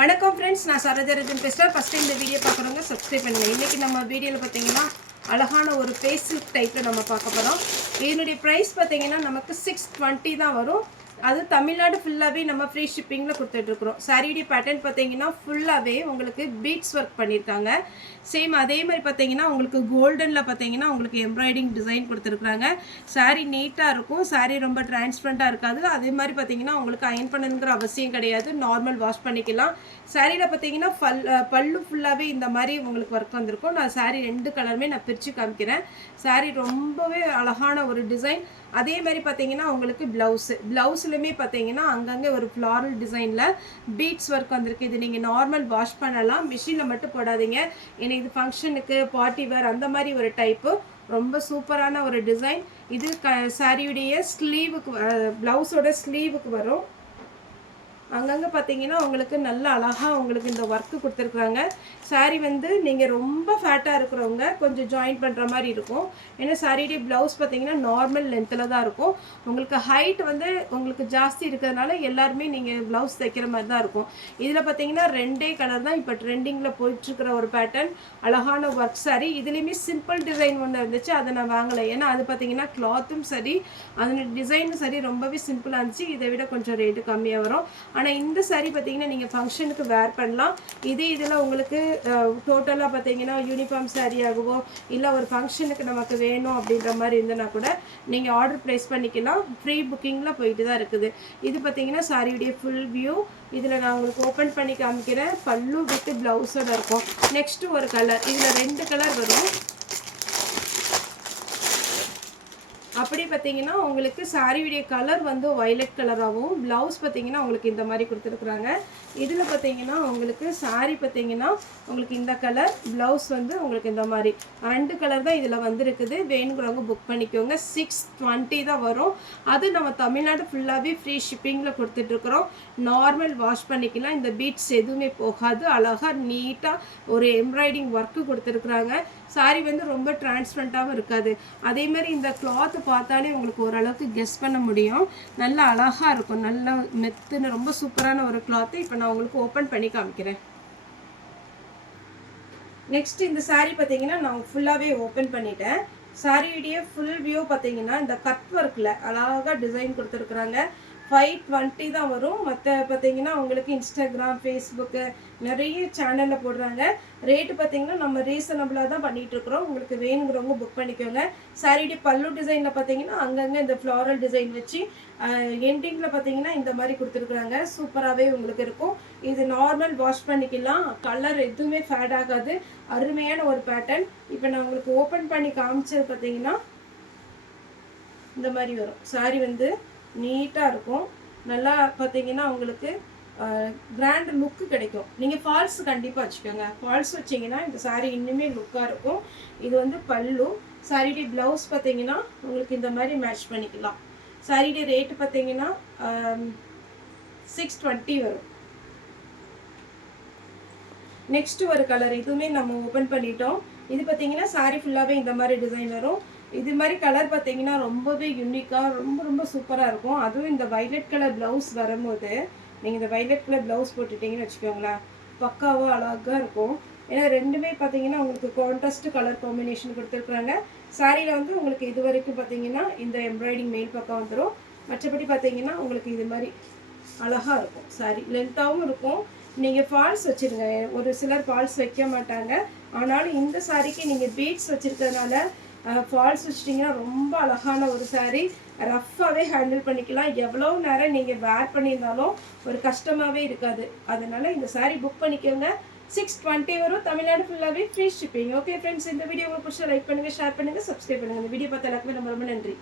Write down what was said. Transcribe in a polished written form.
வணக்கம் ஃப்ரெண்ட்ஸ், நான் சரோஜரஜன் பேசுகிறேன். ஃபஸ்ட்டு இந்த வீடியோ பார்க்குறவங்க சப்ஸ்கிரைப் பண்ணுங்கள். இன்றைக்கி நம்ம வீடியோவில் பார்த்தீங்கன்னா அழகான ஒரு ஃபேஸ் டைப்பில் நம்ம பார்க்க போகிறோம். இதனுடைய ப்ரைஸ் பார்த்தீங்கன்னா நமக்கு 620 தான் வரும். அது தமிழ்நாடு ஃபுல்லாகவே நம்ம ஃப்ரீ ஷிப்பிங்கில் கொடுத்துட்ருக்குறோம். சாரியுடைய பேட்டர்ன் பார்த்தீங்கன்னா ஃபுல்லாகவே உங்களுக்கு பீட்ஸ் ஒர்க் பண்ணியிருக்காங்க. சேம் அதே மாதிரி பார்த்தீங்கன்னா உங்களுக்கு கோல்டனில் பார்த்தீங்கன்னா உங்களுக்கு எம்ப்ராய்டிங் டிசைன் கொடுத்துருக்குறாங்க. சாரீ நீட்டாக இருக்கும். சாரீ ரொம்ப டிரான்ஸ்பரண்ட்டாக இருக்காது. அதே மாதிரி பார்த்தீங்கன்னா உங்களுக்கு அயன் பண்ணணுங்கிற அவசியம் கிடையாது. நார்மல் வாஷ் பண்ணிக்கலாம். சாரியில் பார்த்தீங்கன்னா பல்லு ஃபுல்லாகவே இந்த மாதிரி உங்களுக்கு ஒர்க் வந்திருக்கும். நான் சாரீ 2 கலருமே நான் பிரித்து காமிக்கிறேன். சாரீ ரொம்பவே அழகான ஒரு டிசைன். அதே மாதிரி பார்த்தீங்கன்னா உங்களுக்கு ப்ளவுஸ்லையுமே பார்த்தீங்கன்னா அங்கங்கே ஒரு ஃப்ளாரல் டிசைனில் பீட்ஸ் ஒர்க் வந்திருக்கு. இது நீங்கள் நார்மல் வாஷ் பண்ணலாம், மிஷினில் மட்டும் போடாதீங்க. ஏன்னா இது ஃபங்க்ஷனுக்கு பார்ட்டி வேர் அந்த மாதிரி ஒரு டைப்பு. ரொம்ப சூப்பரான ஒரு டிசைன். இது சாரியுடைய ஸ்லீவுக்கு ப்ளவுஸோட ஸ்லீவுக்கு வரும். அங்கங்கே பார்த்தீங்கன்னா உங்களுக்கு நல்ல அழகாக உங்களுக்கு இந்த ஒர்க்கு கொடுத்துருக்குறாங்க. சாரீ வந்து நீங்கள் ரொம்ப ஃபேட்டாக இருக்கிறவங்க கொஞ்சம் ஜாயின் பண்ணுற மாதிரி இருக்கும். ஏன்னா சாரியுடைய ப்ளவுஸ் பார்த்தீங்கன்னா நார்மல் லென்த்தில் தான் இருக்கும். உங்களுக்கு ஹைட் வந்து உங்களுக்கு ஜாஸ்தி இருக்கிறதுனால எல்லாருமே நீங்கள் ப்ளவுஸ் தைக்கிற மாதிரி தான் இருக்கும். இதில் பார்த்தீங்கன்னா 2 கலர் தான் இப்போ ட்ரெண்டிங்கில் போயிட்டுருக்கிற ஒரு பேட்டர்ன். அழகான ஒர்க் சாரீ. இதுலேயுமே சிம்பிள் டிசைன் ஒன்று இருந்துச்சு, அதை நான் வாங்கலை. ஏன்னா அது பார்த்தீங்கன்னா கிளாத்தும் சரி அதோட டிசைனும் சரி ரொம்பவே சிம்பிளாக இருந்துச்சு. இதை விட கொஞ்சம் ரேட்டு கம்மியாக வரும். ஆனால் இந்த சாரீ பார்த்தீங்கன்னா நீங்கள் ஃபங்க்ஷனுக்கு வேர் பண்ணலாம். இதில் உங்களுக்கு டோட்டலாக பார்த்தீங்கன்னா யூனிஃபார்ம் சாரீ ஆகவோ இல்லை ஒரு ஃபங்க்ஷனுக்கு நமக்கு வேணும் அப்படின்ற மாதிரி இருந்ததுன்னா கூட நீங்கள் ஆர்டர் ப்ளேஸ் பண்ணிக்கலாம். ஃப்ரீ புக்கிங்கில் போயிட்டு தான் இருக்குது. இது பார்த்தீங்கன்னா சாரியுடைய ஃபுல் வியூ. இதில் நான் உங்களுக்கு ஓப்பன் பண்ணி காமிக்கிறேன். பல்லு வித்து ப்ளவுஸோட இருக்கும். நெக்ஸ்ட்டு ஒரு கலர். இதில் 2 கலர் வரும். அப்படி பார்த்தீங்கன்னா உங்களுக்கு சாரியுடைய கலர் வந்து வயலட் கலராகவும் ப்ளவுஸ் பார்த்தீங்கன்னா உங்களுக்கு இந்த மாதிரி கொடுத்துருக்குறாங்க. இதில் பார்த்தீங்கன்னா உங்களுக்கு சாரீ பார்த்தீங்கன்னா உங்களுக்கு இந்த கலர், ப்ளவுஸ் வந்து உங்களுக்கு இந்த மாதிரி 2 கலர் தான் இதில் வந்துருக்குது. வேணுங்கிறவங்க புக் பண்ணிக்கோங்க. 620 தான் வரும். அது நம்ம தமிழ்நாடு ஃபுல்லாகவே ஃப்ரீ ஷிப்பிங்கில் கொடுத்துட்ருக்குறோம். நார்மல் வாஷ் பண்ணிக்கலாம். இந்த பீட்ஸ் எதுவுமே போகாது. அழகாக நீட்டாக ஒரு எம்ப்ராய்டிங் ஒர்க்கு கொடுத்துருக்குறாங்க. சாரீ வந்து ரொம்ப டிரான்ஸ்பரண்ட்டாகவும் இருக்காது. அதே மாதிரி இந்த கிளாத்து பார்த்தாலே உங்களுக்கு ஓரளவுக்கு கெஸ் பண்ண முடியும். நல்லா அழகாக இருக்கும். நல்லா மெத்துன்னு ரொம்ப சூப்பரான ஒரு கிளாத்து. இப்போ நான் உங்களுக்கு ஓப்பன் பண்ணி காமிக்கிறேன். நெக்ஸ்ட் இந்த சாரீ பார்த்தீங்கன்னா நான் ஃபுல்லாகவே ஓப்பன் பண்ணிட்டேன். சாரியுடைய ஃபுல் வியூ பார்த்தீங்கன்னா இந்த கட் ஒர்க்கில் அழகாக டிசைன் கொடுத்துருக்குறாங்க. 520 தான் வரும். மற்ற பார்த்தீங்கன்னா உங்களுக்கு இன்ஸ்டாகிராம், ஃபேஸ்புக்கு நிறைய சேனலில் போடுறாங்க. ரேட்டு பார்த்தீங்கன்னா நம்ம ரீசனபிளாக தான் பண்ணிகிட்ருக்குறோம். உங்களுக்கு வேணுங்கிறவங்க புக் பண்ணிக்கோங்க. சாரியுடைய பல்லு டிசைனில் பார்த்தீங்கன்னா அங்கங்கே இந்த ஃப்ளாரல் டிசைன் வச்சு எண்டிங்கில் பார்த்தீங்கன்னா இந்த மாதிரி கொடுத்துருக்குறாங்க. சூப்பராகவே உங்களுக்கு இருக்கும். இது நார்மல் வாஷ் பண்ணிக்கலாம். கலர் எதுவுமே ஃபேட் ஆகாது. அருமையான ஒரு பேட்டர்ன். இப்போ நான் உங்களுக்கு ஓப்பன் பண்ணி காமிச்சது பார்த்தீங்கன்னா இந்த மாதிரி வரும். சாரி வந்து நீட்டாக இருக்கும். நல்லா பார்த்தீங்கன்னா உங்களுக்கு கிராண்ட் லுக்கு கிடைக்கும். நீங்கள் ஃபால்ஸ் கண்டிப்பாக வச்சுக்கோங்க. ஃபால்ஸ் வச்சிங்கன்னா இந்த சாரீ இன்னுமே லுக்காக இருக்கும். இது வந்து பல்லு. சாரியுடைய ப்ளவுஸ் பார்த்தீங்கன்னா உங்களுக்கு இந்த மாதிரி மேட்ச் பண்ணிக்கலாம். சாரியுடைய ரேட்டு பார்த்தீங்கன்னா 620 வரும். நெக்ஸ்ட்டு ஒரு கலர். இதுவுமே நம்ம ஓப்பன் பண்ணிட்டோம். இது பார்த்தீங்கன்னா சாரீ ஃபுல்லாகவே இந்த மாதிரி டிசைன் வரும். இது மாதிரி கலர் பார்த்தீங்கன்னா ரொம்பவே யூனிக்காக ரொம்ப சூப்பராக இருக்கும். அதுவும் இந்த வைலட் கலர் ப்ளவுஸ் வரும்போது நீங்கள் இந்த வைலட் கலர் ப்ளவுஸ் போட்டுட்டிங்கன்னு வச்சுக்கோங்களேன், பக்காவாக அழகாக இருக்கும். ஏன்னா ரெண்டுமே பார்த்தீங்கன்னா உங்களுக்கு கான்ட்ராஸ்ட் கலர் காம்பினேஷன் கொடுத்துருக்குறாங்க. சாரியில் வந்து உங்களுக்கு இது வரைக்கும் பார்த்தீங்கன்னா இந்த எம்ப்ராய்டிங் மேல் பக்கம் வந்துடும். மற்றபடி பார்த்தீங்கன்னா உங்களுக்கு இது மாதிரி அழகாக இருக்கும். சாரி லென்த்தாகவும் இருக்கும். நீங்கள் ஃபால்ஸ் வச்சுருங்க. ஒரு சிலர் ஃபால்ஸ் வைக்க மாட்டாங்க. ஆனாலும் இந்த சாரிக்கு நீங்கள் பீட்ஸ் வச்சுருக்கிறதுனால ஃபால்ஸ் வச்சிட்டிங்கன்னா ரொம்ப அழகான ஒரு சாரீ. ரஃப்பாகவே ஹேண்டில் பண்ணிக்கலாம். எவ்வளோ நேரம் நீங்கள் வேர் பண்ணியிருந்தாலும் ஒரு கஷ்டமாகவே இருக்காது. அதனால் இந்த சாரீ புக் பண்ணிக்கோங்க. 620 வரும். தமிழ்நாடு ஃபுல்லாகவே ஃப்ரீ ஷிப்பிங். ஓகே ஃப்ரெண்ட்ஸ், இந்த வீடியோ உங்களுக்கு பிடிச்சா லைக் பண்ணுங்கள், ஷேர் பண்ணுங்கள், சப்ஸ்கிரைப் பண்ணுங்கள். இந்த வீடியோ பார்த்த எல்லாருக்குமே ரொம்ப நன்றி.